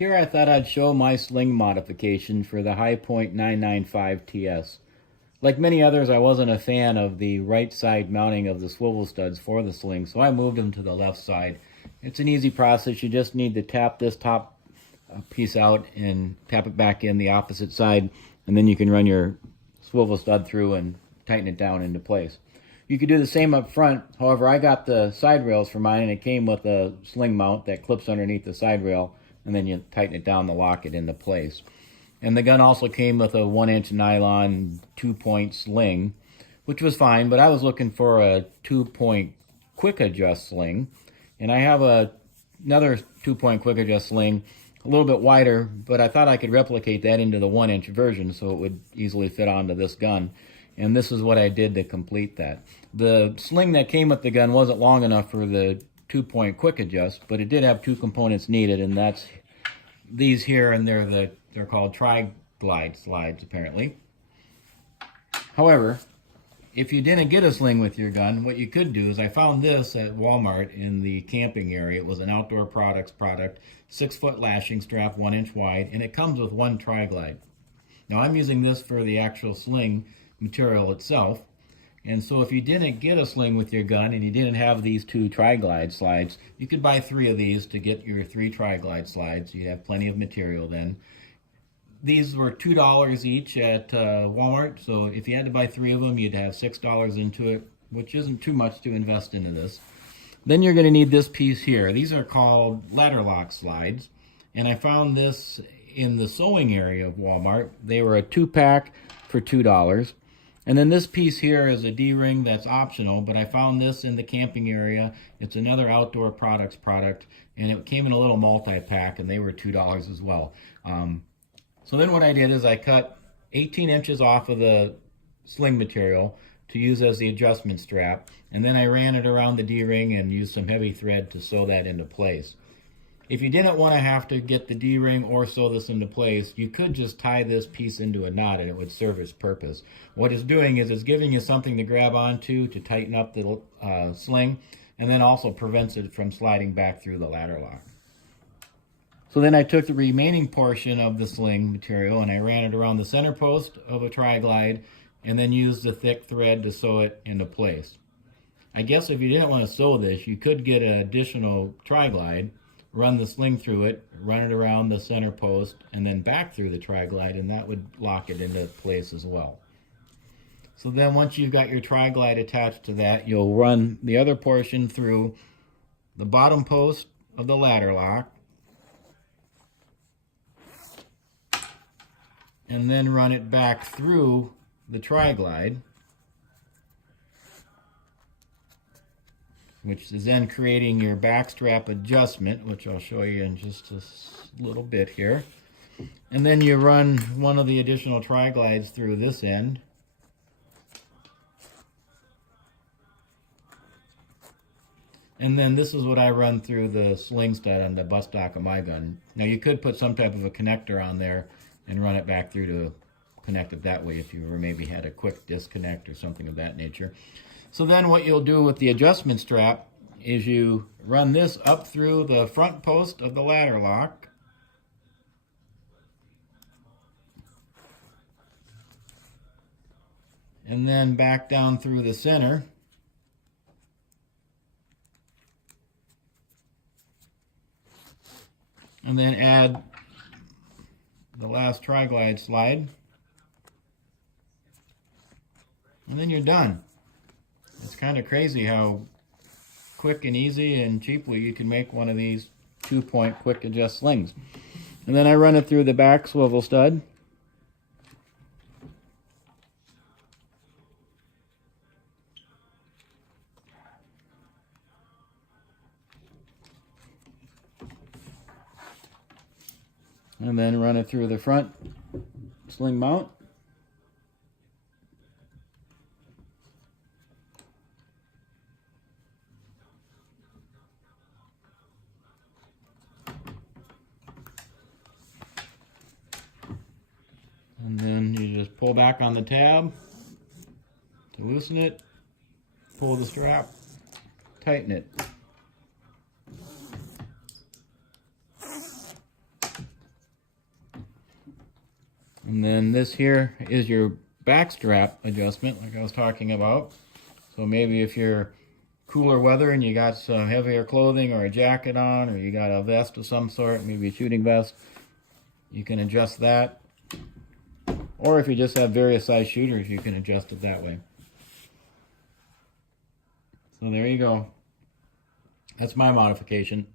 Here I thought I'd show my sling modification for the High Point 995 TS. Like many others, I wasn't a fan of the right side mounting of the swivel studs for the sling, so I moved them to the left side. It's an easy process. You just need to tap this top piece out and tap it back in the opposite side, and then you can run your swivel stud through and tighten it down into place. You could do the same up front. However, I got the side rails for mine, and it came with a sling mount that clips underneath the side rail, and then you tighten it down to lock it into place. And the gun also came with a 1-inch nylon 2-point sling, which was fine, but I was looking for a 2-point quick adjust sling. And I have another 2-point quick adjust sling, a little bit wider, but I thought I could replicate that into the 1-inch version so it would easily fit onto this gun. And this is what I did to complete that. The sling that came with the gun wasn't long enough for the 2-point quick adjust, but it did have 2 components needed, and that's these here, and they're called tri-glide slides apparently. However, if you didn't get a sling with your gun, what you could do is, I found this at Walmart in the camping area. It was an Outdoor Products product, 6-foot lashing strap, 1-inch wide, and it comes with 1 tri-glide. Now I'm using this for the actual sling material itself. And so if you didn't get a sling with your gun and you didn't have these 2 tri-glide slides, you could buy 3 of these to get your 3 tri-glide slides. You'd have plenty of material then. These were $2 each at Walmart, so if you had to buy 3 of them, you'd have $6 into it, which isn't too much to invest into this. Then you're going to need this piece here. These are called ladder lock slides, and I found this in the sewing area of Walmart. They were a 2-pack for $2. And then this piece here is a D-ring that's optional, but I found this in the camping area. It's another Outdoor Products product, and it came in a little multi-pack, and they were $2 as well. So then what I did is I cut 18 inches off of the sling material to use as the adjustment strap, and then I ran it around the D-ring and used some heavy thread to sew that into place. If you didn't want to have to get the D-ring or sew this into place, you could just tie this piece into a knot and it would serve its purpose. What it's doing is it's giving you something to grab onto to tighten up the sling, and then also prevents it from sliding back through the ladder lock. So then I took the remaining portion of the sling material and I ran it around the center post of a tri-glide, and then used the thick thread to sew it into place. I guess if you didn't want to sew this, you could get an additional tri-glide, run the sling through it, run it around the center post, and then back through the tri-glide, and that would lock it into place as well. So then once you've got your tri-glide attached to that, you'll run the other portion through the bottom post of the ladder lock, and then run it back through the tri-glide, which is then creating your backstrap adjustment, which I'll show you in just a little bit here. And then you run one of the additional tri-glides through this end. And then this is what I run through the sling stud on the buttstock of my gun. Now you could put some type of a connector on there and run it back through to connect it that way if you maybe had a quick disconnect or something of that nature. So then what you'll do with the adjustment strap is you run this up through the front post of the ladder lock, and then back down through the center, and then add the last tri-glide slide, and then you're done. It's kind of crazy how quick and easy and cheaply you can make one of these 2-point quick adjust slings. And then I run it through the back swivel stud. And then run it through the front sling mount. And then you just pull back on the tab to loosen it, pull the strap, tighten it. And then this here is your back strap adjustment, like I was talking about. So maybe if you're cooler weather and you got some heavier clothing or a jacket on, or you got a vest of some sort, maybe a shooting vest, you can adjust that. Or if you just have various size shooters, you can adjust it that way. So there you go. That's my modification.